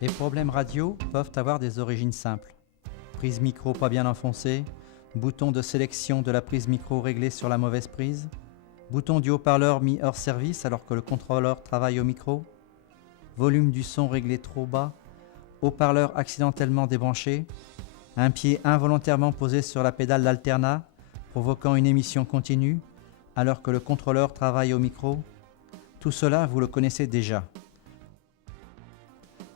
Les problèmes radio peuvent avoir des origines simples. Prise micro pas bien enfoncée, bouton de sélection de la prise micro réglé sur la mauvaise prise, bouton du haut-parleur mis hors service alors que le contrôleur travaille au micro, volume du son réglé trop bas, haut-parleur accidentellement débranché, un pied involontairement posé sur la pédale d'alternat provoquant une émission continue alors que le contrôleur travaille au micro. Tout cela, vous le connaissez déjà.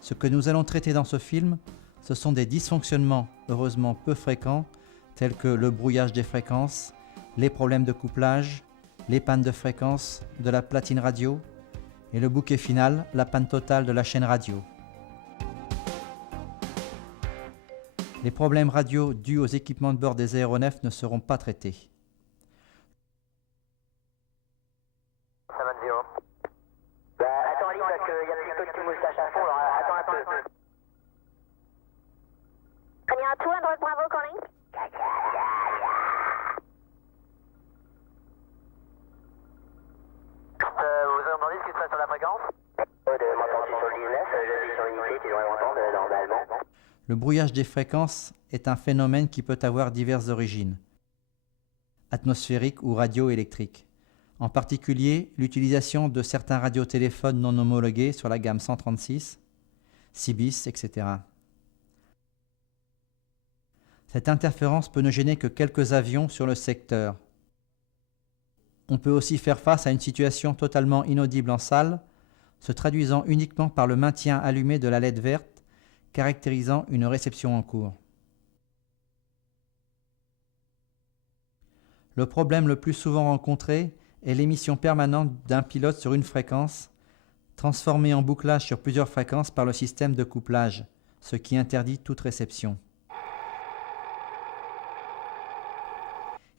Ce que nous allons traiter dans ce film, ce sont des dysfonctionnements heureusement peu fréquents, tels que le brouillage des fréquences, les problèmes de couplage, les pannes de fréquence de la platine radio et le bouquet final, la panne totale de la chaîne radio. Les problèmes radio dus aux équipements de bord des aéronefs ne seront pas traités. 7-0. Attends Ali, parce qu'il y a plutôt de moustache à fond, alors attends un peu. Premier à tout, à droite, bravo, calling. Vous avez entendu ce qui se passe sur la fréquence? M'entends-tu sur le 19? Je suis sur l'unité, tu devrais m'entendre normalement. Le brouillage des fréquences est un phénomène qui peut avoir diverses origines, atmosphériques ou radioélectriques. En particulier, l'utilisation de certains radiotéléphones non homologués sur la gamme 136, Cibis, etc. Cette interférence peut ne gêner que quelques avions sur le secteur. On peut aussi faire face à une situation totalement inaudible en salle, se traduisant uniquement par le maintien allumé de la LED verte, caractérisant une réception en cours. Le problème le plus souvent rencontré est l'émission permanente d'un pilote sur une fréquence, transformée en bouclage sur plusieurs fréquences par le système de couplage, ce qui interdit toute réception.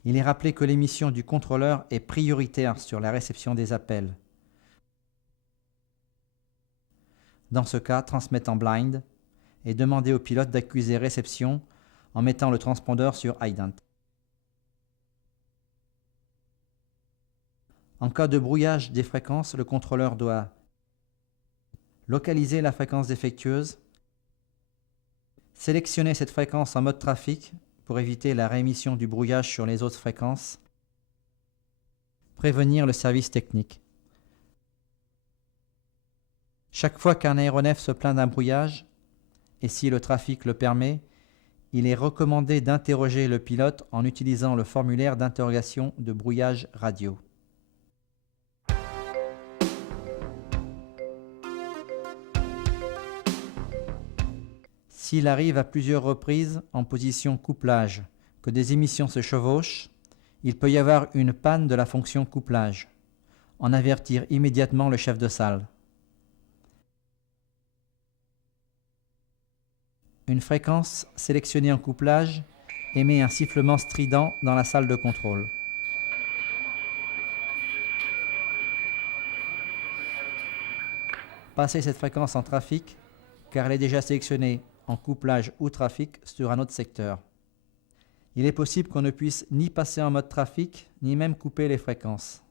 Il est rappelé que l'émission du contrôleur est prioritaire sur la réception des appels. Dans ce cas, transmettre en blind et demander au pilote d'accuser réception en mettant le transpondeur sur ident. En cas de brouillage des fréquences, le contrôleur doit localiser la fréquence défectueuse, sélectionner cette fréquence en mode trafic pour éviter la réémission du brouillage sur les autres fréquences, prévenir le service technique. Chaque fois qu'un aéronef se plaint d'un brouillage, et si le trafic le permet, il est recommandé d'interroger le pilote en utilisant le formulaire d'interrogation de brouillage radio. S'il arrive à plusieurs reprises en position couplage que des émissions se chevauchent, il peut y avoir une panne de la fonction couplage. En avertir immédiatement le chef de salle. Une fréquence sélectionnée en couplage émet un sifflement strident dans la salle de contrôle. Passez cette fréquence en trafic car elle est déjà sélectionnée en couplage ou trafic sur un autre secteur. Il est possible qu'on ne puisse ni passer en mode trafic, ni même couper les fréquences.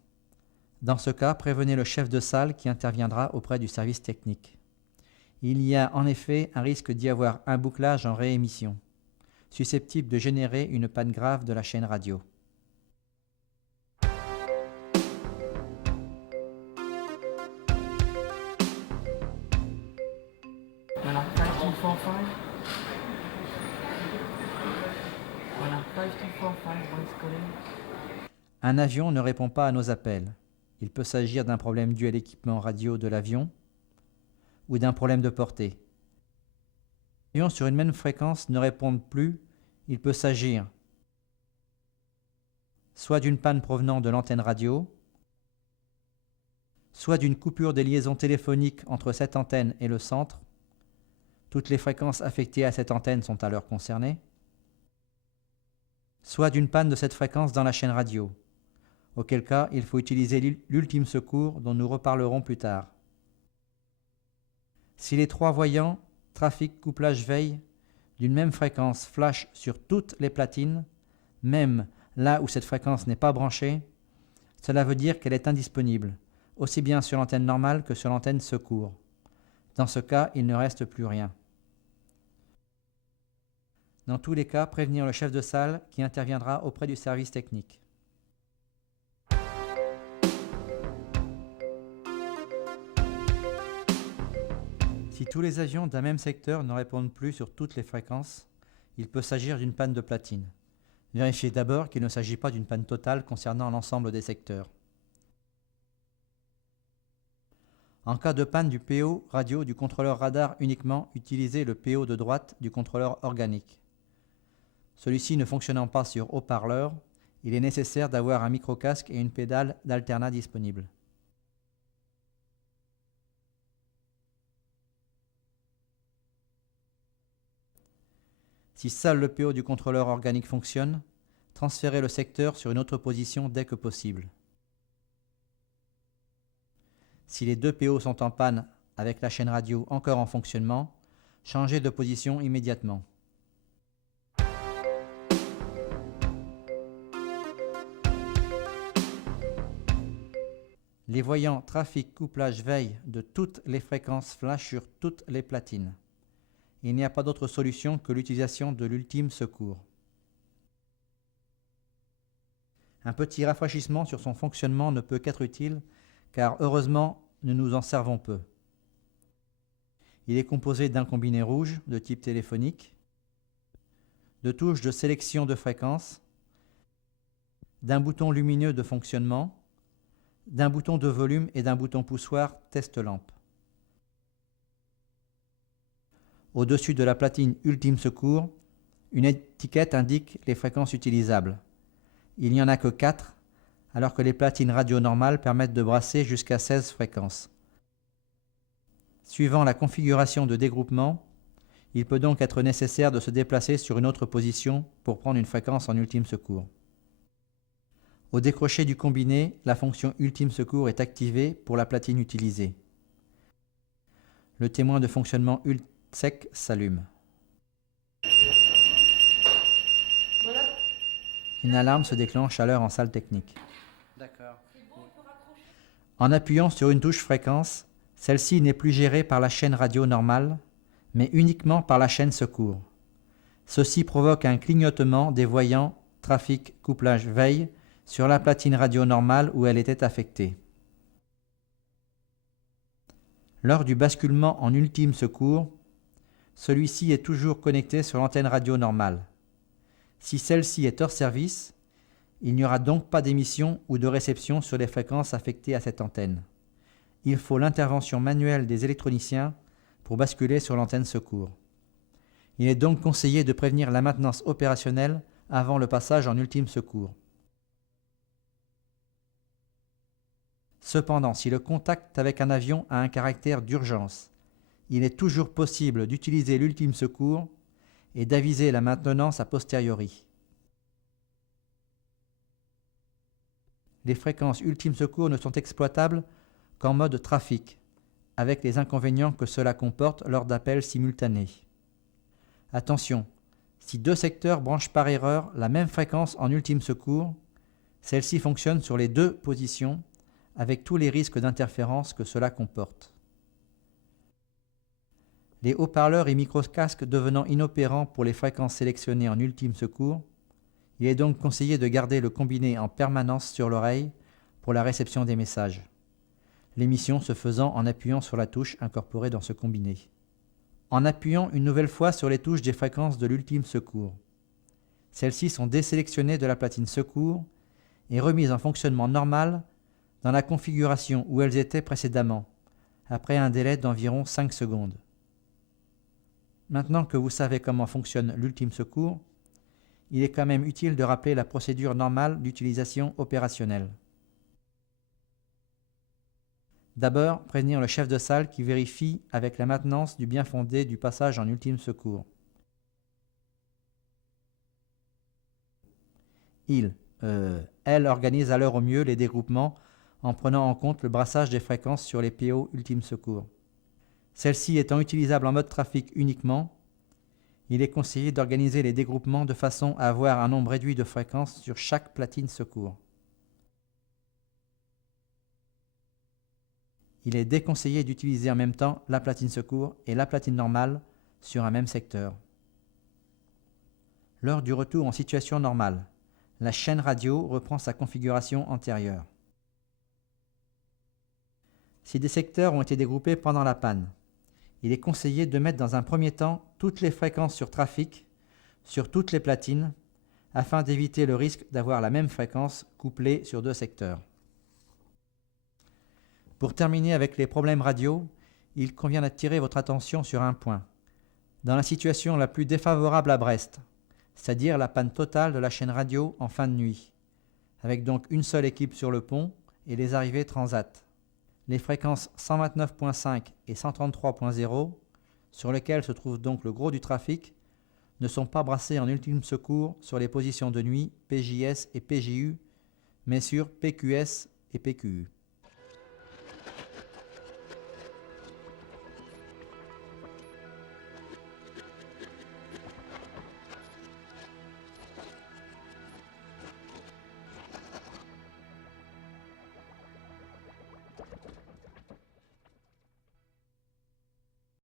Dans ce cas, prévenez le chef de salle qui interviendra auprès du service technique. Il y a en effet un risque d'y avoir un bouclage en réémission, susceptible de générer une panne grave de la chaîne radio. Voilà, 5245. Voilà, 5245, voice calling. Un avion ne répond pas à nos appels. Il peut s'agir d'un problème dû à l'équipement radio de l'avion ou d'un problème de portée. Les avions sur une même fréquence ne répondent plus, il peut s'agir soit d'une panne provenant de l'antenne radio, soit d'une coupure des liaisons téléphoniques entre cette antenne et le centre. Toutes les fréquences affectées à cette antenne sont alors concernées, soit d'une panne de cette fréquence dans la chaîne radio, auquel cas il faut utiliser l'ultime secours dont nous reparlerons plus tard. Si les trois voyants, trafic, couplage, veille, d'une même fréquence flashent sur toutes les platines, même là où cette fréquence n'est pas branchée, cela veut dire qu'elle est indisponible, aussi bien sur l'antenne normale que sur l'antenne secours. Dans ce cas, il ne reste plus rien. Dans tous les cas, prévenir le chef de salle qui interviendra auprès du service technique. Si tous les avions d'un même secteur ne répondent plus sur toutes les fréquences, il peut s'agir d'une panne de platine. Vérifiez d'abord qu'il ne s'agit pas d'une panne totale concernant l'ensemble des secteurs. En cas de panne du PO radio du contrôleur radar uniquement, utilisez le PO de droite du contrôleur organique. Celui-ci ne fonctionnant pas sur haut-parleur, il est nécessaire d'avoir un micro-casque et une pédale d'alternat disponible. Si seul le PO du contrôleur organique fonctionne, transférez le secteur sur une autre position dès que possible. Si les deux PO sont en panne avec la chaîne radio encore en fonctionnement, changez de position immédiatement. Les voyants trafic, couplage, veille de toutes les fréquences flashent sur toutes les platines. Il n'y a pas d'autre solution que l'utilisation de l'ultime secours. Un petit rafraîchissement sur son fonctionnement ne peut qu'être utile, car heureusement, nous nous en servons peu. Il est composé d'un combiné rouge de type téléphonique, de touches de sélection de fréquences, d'un bouton lumineux de fonctionnement, d'un bouton de volume et d'un bouton poussoir test-lampe. Au-dessus de la platine ultime secours, une étiquette indique les fréquences utilisables. Il n'y en a que 4, alors que les platines radio normales permettent de brasser jusqu'à 16 fréquences. Suivant la configuration de dégroupement, il peut donc être nécessaire de se déplacer sur une autre position pour prendre une fréquence en ultime secours. Au décrocher du combiné, la fonction ultime secours est activée pour la platine utilisée. Le témoin de fonctionnement sec s'allume. Une alarme se déclenche à l'heure en salle technique. D'accord. En appuyant sur une touche fréquence, celle-ci n'est plus gérée par la chaîne radio normale, mais uniquement par la chaîne secours. Ceci provoque un clignotement des voyants trafic, couplage, veille sur la platine radio normale où elle était affectée. Lors du basculement en ultime secours, celui-ci est toujours connecté sur l'antenne radio normale. Si celle-ci est hors service, il n'y aura donc pas d'émission ou de réception sur les fréquences affectées à cette antenne. Il faut l'intervention manuelle des électroniciens pour basculer sur l'antenne secours. Il est donc conseillé de prévenir la maintenance opérationnelle avant le passage en ultime secours. Cependant, si le contact avec un avion a un caractère d'urgence, il est toujours possible d'utiliser l'ultime secours et d'aviser la maintenance a posteriori. Les fréquences ultime secours ne sont exploitables qu'en mode trafic, avec les inconvénients que cela comporte lors d'appels simultanés. Attention, si deux secteurs branchent par erreur la même fréquence en ultime secours, celle-ci fonctionne sur les deux positions, avec tous les risques d'interférence que cela comporte. Les haut-parleurs et micro-casques devenant inopérants pour les fréquences sélectionnées en ultime secours, il est donc conseillé de garder le combiné en permanence sur l'oreille pour la réception des messages. L'émission se faisant en appuyant sur la touche incorporée dans ce combiné. En appuyant une nouvelle fois sur les touches des fréquences de l'ultime secours. Celles-ci sont désélectionnées de la platine secours et remises en fonctionnement normal dans la configuration où elles étaient précédemment, après un délai d'environ 5 secondes. Maintenant que vous savez comment fonctionne l'ultime secours, il est quand même utile de rappeler la procédure normale d'utilisation opérationnelle. D'abord, prévenir le chef de salle qui vérifie avec la maintenance du bien fondé du passage en ultime secours. Elle organise alors au mieux les dégroupements en prenant en compte le brassage des fréquences sur les PO ultime secours. Celle-ci étant utilisable en mode trafic uniquement, il est conseillé d'organiser les dégroupements de façon à avoir un nombre réduit de fréquences sur chaque platine secours. il est déconseillé d'utiliser en même temps la platine secours et la platine normale sur un même secteur. Lors du retour en situation normale, la chaîne radio reprend sa configuration antérieure. Si des secteurs ont été dégroupés pendant la panne, il est conseillé de mettre dans un premier temps toutes les fréquences sur trafic sur toutes les platines afin d'éviter le risque d'avoir la même fréquence couplée sur deux secteurs. Pour terminer avec les problèmes radio, il convient d'attirer votre attention sur un point. Dans la situation la plus défavorable à Brest, c'est-à-dire la panne totale de la chaîne radio en fin de nuit, avec donc une seule équipe sur le pont et les arrivées transat. Les fréquences 129.5 et 133.0, sur lesquelles se trouve donc le gros du trafic, ne sont pas brassées en ultime secours sur les positions de nuit PJS et PJU, mais sur PQS et PQU.